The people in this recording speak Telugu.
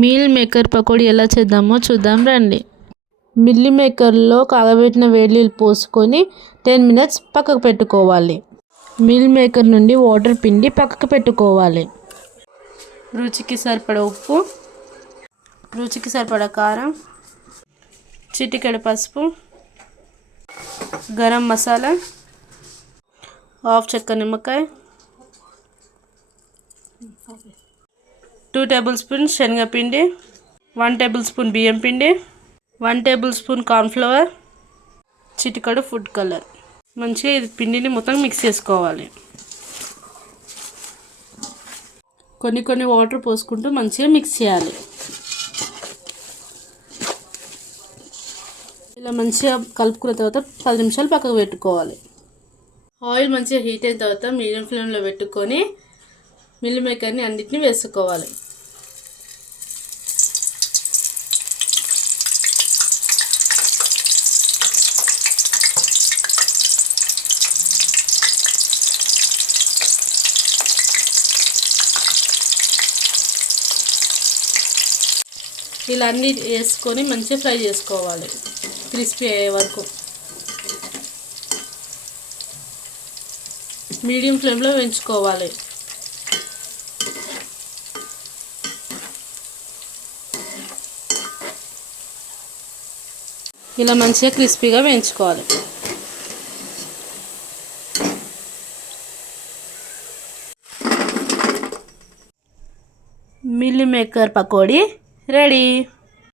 మీల్ మేకర్ పకోడీ ఎలా చేద్దామో చూద్దాం రండి. మిల్లీ మేకర్లో కాగబెట్టిన వేడి నీళ్ళు పోసుకొని 10 మినిట్స్ పక్కకు పెట్టుకోవాలి. మీల్ మేకర్ నుండి వాటర్ పిండి పక్కకు పెట్టుకోవాలి. రుచికి సరిపడా ఉప్పు, రుచికి సరిపడా కారం, చిటికెడు పసుపు, గరం మసాలా, హాఫ్ చెక్క నిమ్మకాయ, 2 టేబుల్ స్పూన్ శనగపిండి, 1 టేబుల్ స్పూన్ బియ్యం పిండి, 1 టేబుల్ స్పూన్ కార్న్ఫ్లవర్, చిటికెడు ఫుడ్ కలర్. మంచిగా ఇది పిండిని మొత్తం మిక్స్ చేసుకోవాలి. కొన్ని వాటర్ పోసుకుంటూ మంచిగా మిక్స్ చేయాలి. ఇలా మంచిగా కలుపుకున్న తర్వాత 10 నిమిషాలు పక్కకు పెట్టుకోవాలి. ఆయిల్ మంచిగా హీట్ అయిన తర్వాత మీడియం ఫ్లేమ్లో పెట్టుకొని మిల్ మేకర్ని అన్నిటిని వేసుకోవాలి. ఇలా అన్నీ వేసుకొని మంచిగా ఫ్రై చేసుకోవాలి క్రిస్పీ అయ్యే వరకు. మీడియం ఫ్లేమ్లో వేయించుకోవాలి. ఇలా మంచిగా క్రిస్పీగా వేయించుకోవాలి. Meal maker pakodi ready.